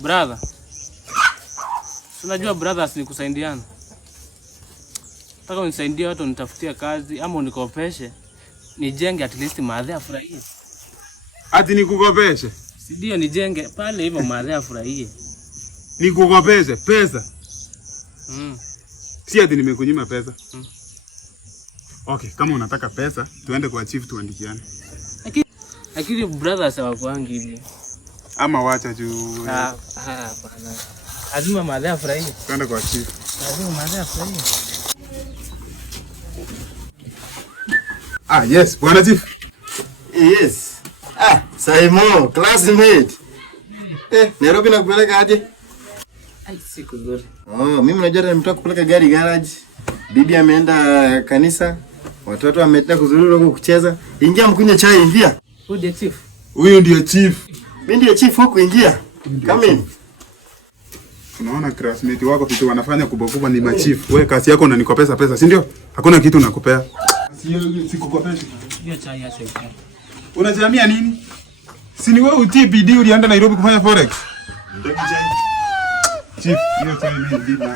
Brother. Unajua brothers ni kusaidiana. Nataka unisaidie watu nitafutie kazi ama unikopeshe. Nijenge at least madhe afurahie. Ati nikukopeshe? Si ndio nijenge pale hivyo madhe afurahie. Nikukopeshe pesa? Si ati nimekunyima pesa. Okay, kama unataka pesa, tuende kwa chief tuandikiane. Lakini brothers hawakwangi hivi. Ama wacha juu. Bana. Lazima madhe afurahie. Tuende kwa chief. Lazima madhe afurahie. Yes, bwana chief. Yes. Saimo, classmate. Nairobi nakupeleka aje? Siku nzuri. Mimi najua nimetoka kupeleka gari garage. Bibi ameenda kanisa. Watoto wameenda kuzurura huko kucheza. Ingia mkunywe chai, ingia. Huyu ndiye chief. Huyu ndiye chief. Mimi ndiye chief huko, ingia. Come in. Unaona classmate wako vitu wanafanya kubwa ni machief. Wewe kazi yako unanikopesa pesa, si ndio? Hakuna kitu nakupea. Sikukopesha. Hiyo chai acha. Unajiamia nini? Si ni wewe utii bidii ulienda Nairobi kufanya forex? Chief, hiyo chai mimi ndio.